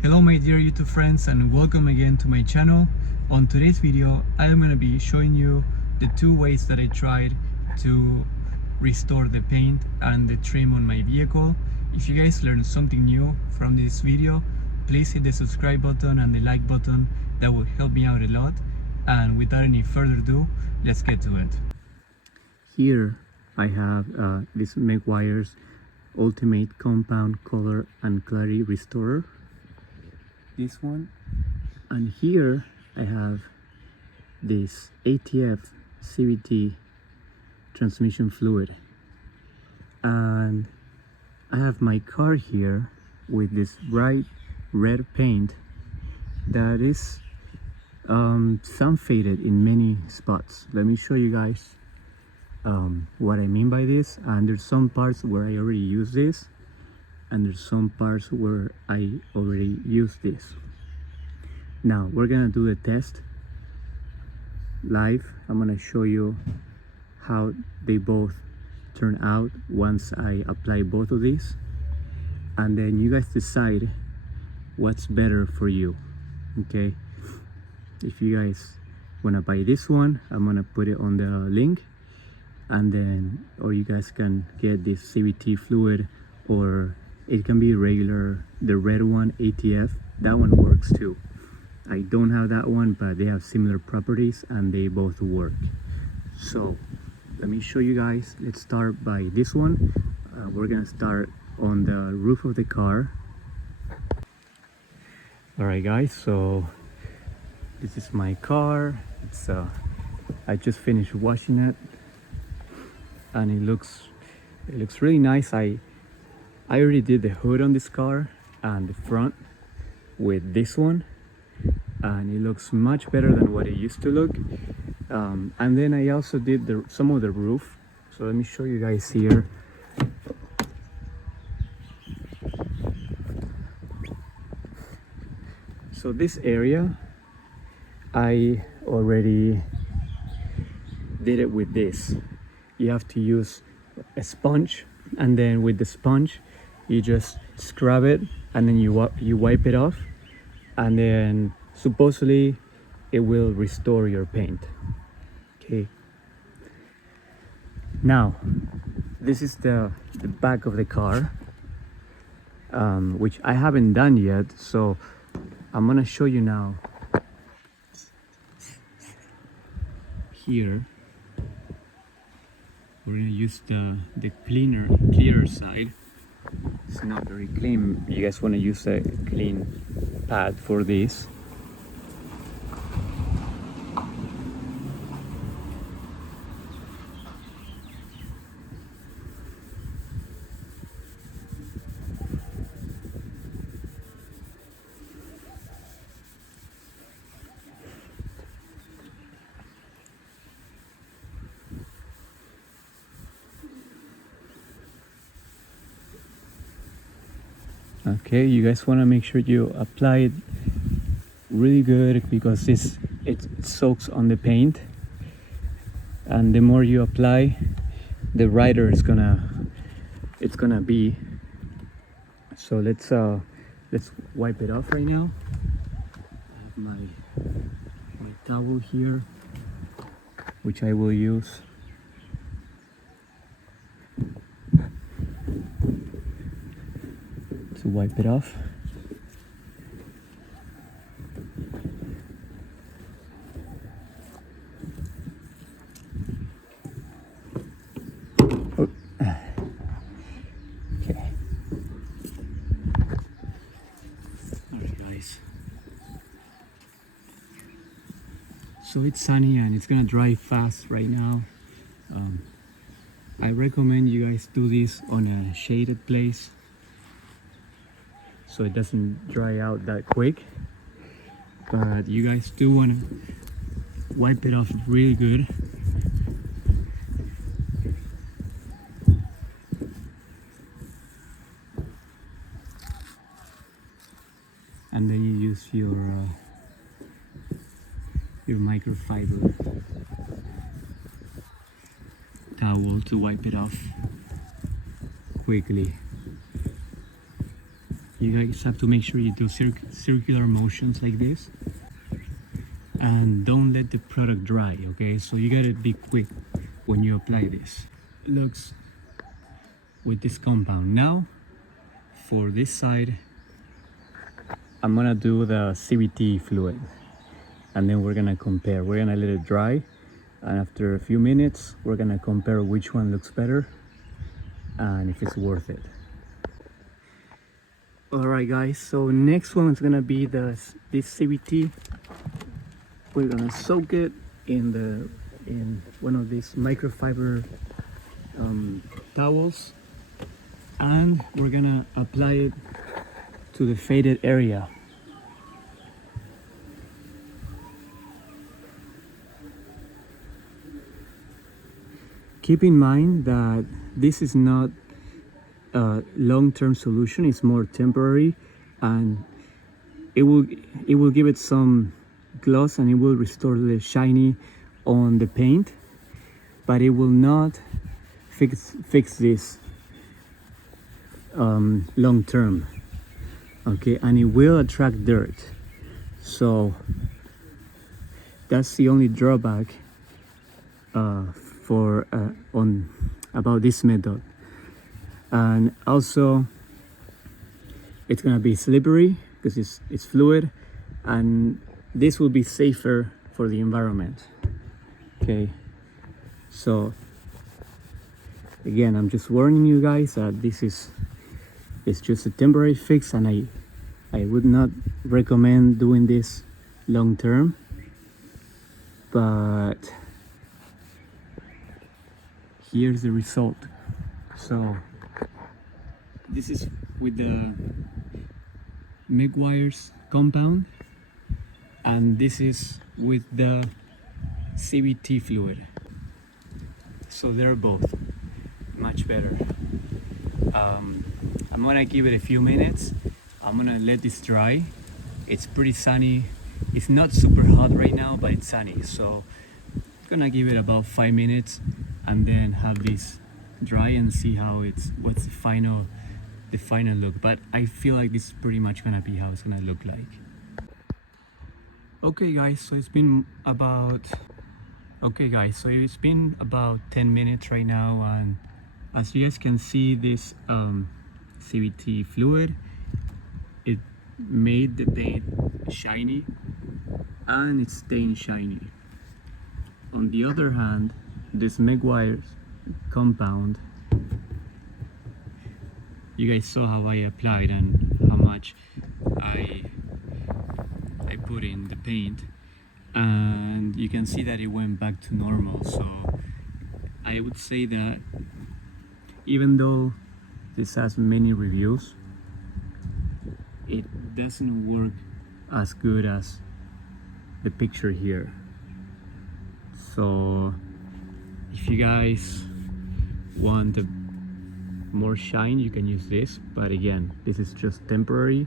Hello my dear YouTube friends, and welcome again to my channel. On today's video I am going to be showing you the two ways that I tried to restore the paint and the trim on my vehicle. If you guys learned something new from this video, please hit the subscribe button and the like button. That will help me out a lot. And without any further ado, let's get to it. Here I have this Meguiar's Ultimate Compound Color and Clarity Restorer, this one, and here I have this ATF CVT Transmission Fluid, and I have my car here with this bright red paint that is sun faded in many spots. Let me show you guys what I mean by this. And there's some parts where I already use this, and there's some parts where I already use this. Now we're gonna do the test live. I'm gonna show you how they both turn out once I apply both of these, and then you guys decide what's better for you. Okay, if you guys wanna buy this one, I'm gonna put it on the link, and then or you guys can get this CVT fluid, or it can be regular, the red one, ATF. That one works too. I don't have that one, but they have similar properties and they both work. So let me show you guys. Let's start by this one. We're gonna start on the roof of the car. All right guys, so this is my car. It's I just finished washing it, and it looks really nice. I already did the hood on this car and the front with this one, and it looks much better than what it used to look. And then I also did some of the roof. So let me show you guys here. So this area I already did it with this. You have to use a sponge, and then with the sponge you just scrub it, and then you wipe it off, and then supposedly it will restore your paint. Okay, now this is the back of the car, which I haven't done yet, so I'm gonna show you now. Here we're gonna use the cleaner side. It's not very clean. You guys want to use a clean pad for this. Okay, you guys want to make sure you apply it really good, because it soaks on the paint, and the more you apply, the brighter it's gonna be. So let's wipe it off right now. I have my towel here, which I will use. To wipe it off. Oh. Okay. Alright guys. So it's sunny and it's gonna dry fast right now. I recommend you guys do this on a shaded place, so it doesn't dry out that quick. But you guys do want to wipe it off really good. And then you use your microfiber towel to wipe it off quickly. You guys have to make sure you do circular motions like this, and don't let the product dry, okay? So you gotta be quick when you apply this. It looks with this compound. Now for this side, I'm gonna do the CVT fluid, and then we're gonna compare. We're gonna let it dry, and after a few minutes we're gonna compare which one looks better and if it's worth it. Alright guys, so next one is gonna be this CVT. We're gonna soak it in one of these microfiber towels, and we're gonna apply it to the faded area. Keep in mind that this is not a long-term solution, it's more temporary, and it will give it some gloss and it will restore the shiny on the paint, but it will not fix this long term, okay? And it will attract dirt, so that's the only drawback about this method. And also it's gonna be slippery because it's fluid, and this will be safer for the environment, okay? So again, I'm just warning you guys that it's just a temporary fix, and I would not recommend doing this long term, but here's the result. So this is with the Meguiar's compound, and this is with the CVT fluid. So they're both much better. I'm gonna give it a few minutes. I'm gonna let this dry. It's pretty sunny. It's not super hot right now, but it's sunny. So I'm gonna give it about 5 minutes and then have this dry and see what's the final look. But I feel like this is pretty much gonna be how it's gonna look like. Okay guys, so it's been about 10 minutes right now, and as you guys can see, this CVT fluid, it made the paint shiny and it's staying shiny. On the other hand, this Meguiar's compound, you guys saw how I applied and how much I put in the paint, and you can see that it went back to normal. So I would say that even though this has many reviews, it doesn't work as good as the picture here. So if you guys want more shine, you can use this, but again, this is just temporary.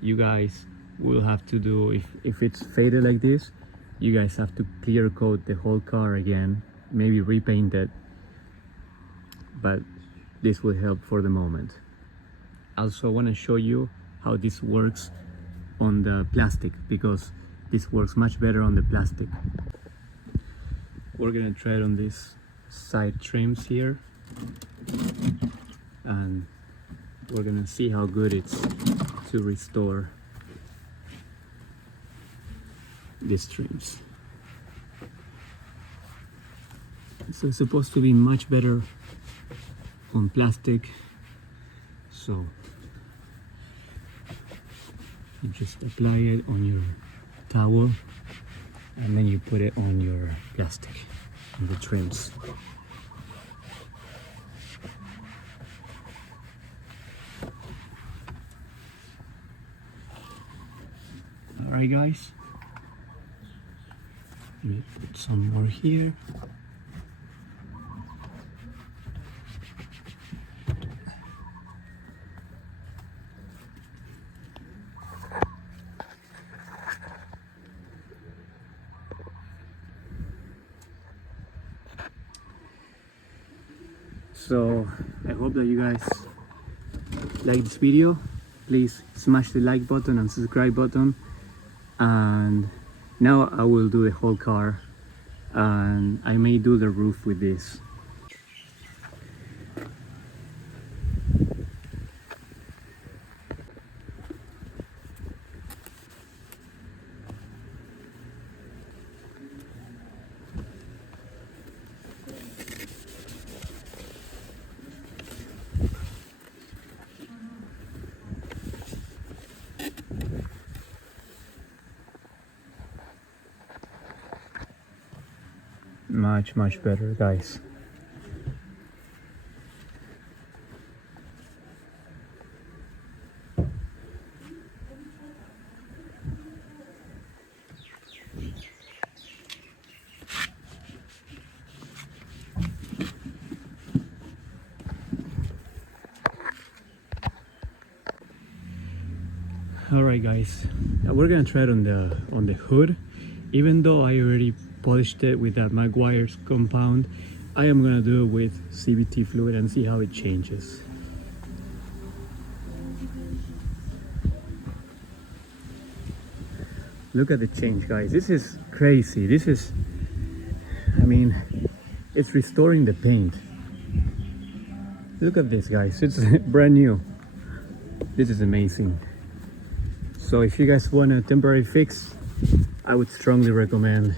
You guys will have to do, if it's faded like this, you guys have to clear coat the whole car again, maybe repaint it, but this will help for the moment. Also, I want to show you how this works on the plastic, because this works much better on the plastic. We're gonna try it on this side trims here, and we're gonna see how good it's to restore these trims. So it's supposed to be much better on plastic, so you just apply it on your towel and then you put it on your plastic, on the trims. Alright guys, let me put some more here. So I hope that you guys like this video. please smash the like button and subscribe button. And now I will do the whole car, and I may do the roof with this. Much better, guys. Alright guys, we're gonna try it on the hood. Even though I already polished it with that Meguiar's compound, I am gonna do it with CVT fluid and see how it changes. Look at the change, guys. This is crazy. This is, I mean, it's restoring the paint. Look at this, guys. It's brand new. This is amazing. So if you guys want a temporary fix, I would strongly recommend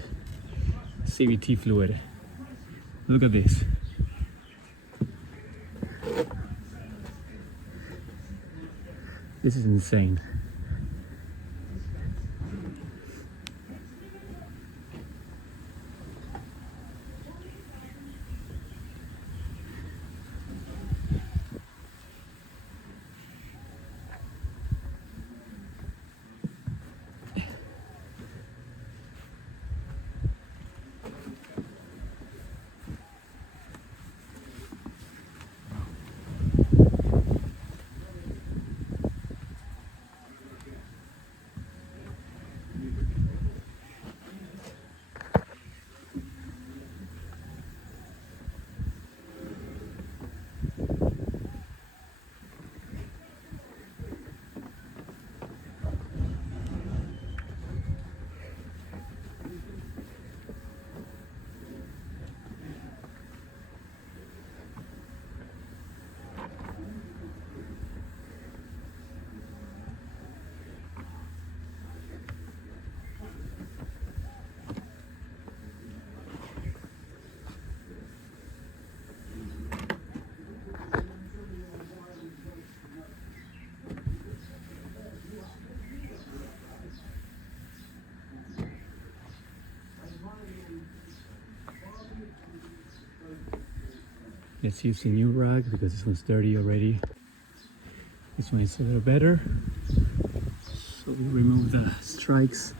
CVT fluid. Look at this. This is insane. Let's use a new rag because this one's dirty already. This one is a little better. So we remove the strikes.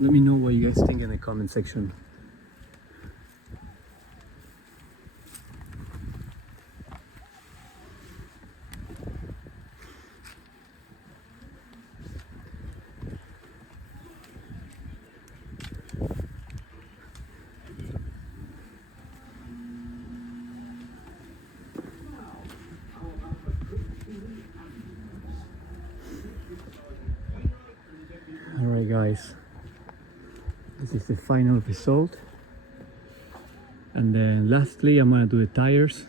Let me know what you guys think in the comment section. Alright guys, this is the final result. And then lastly I'm gonna do the tires.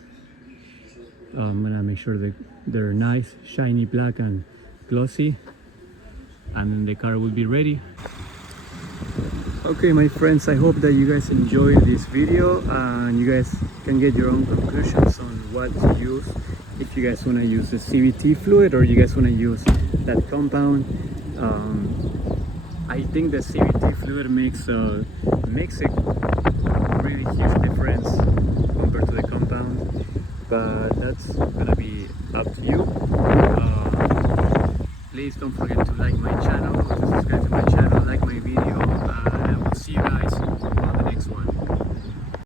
I'm gonna make sure that they're nice, shiny black and glossy, and then the car will be ready. Okay my friends, I hope that you guys enjoyed this video and you guys can get your own conclusions on what to use. If you guys want to use the CVT fluid or you guys want to use that compound. I think the CVT fluid makes a really huge difference compared to the compound, but that's gonna be up to you. Please don't forget to like my channel, to subscribe to my channel, like my video, and I will see you guys on the next one.